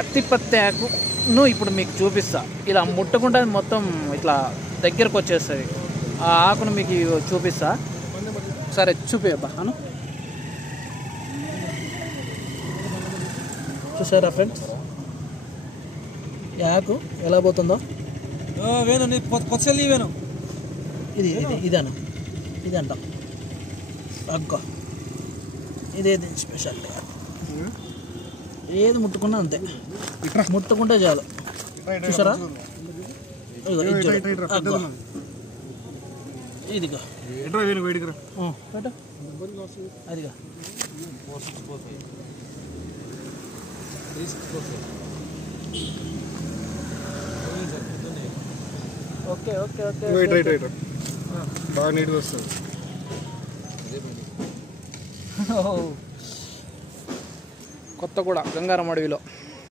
అత్తిపత్తి ఆకును ఇప్పుడు మీకు చూపిస్తా. ఇలా ముట్టకుండా మొత్తం ఇట్లా దగ్గరకు వచ్చేస్తుంది. ఆ ఆకును మీకు చూపిస్తా. సరే చూపియబ్బా అను. చూసారా ఫ్రెండ్స్ ఈ ఆకు ఎలా పోతుందో? ఇది ఇదేనా? ఇది అంటాం అగ్గ. ఇదేది స్పెషల్. ఏది ముట్టుకున్నా అంతే, ముట్టుకుంటే చాలు. చూసారా? ఇదిగా అదిగా. ఓకే ఓకే ఓకే బాగా నీట్గా వస్తుంది. కొత్త కూడా గంగారం అడవిలో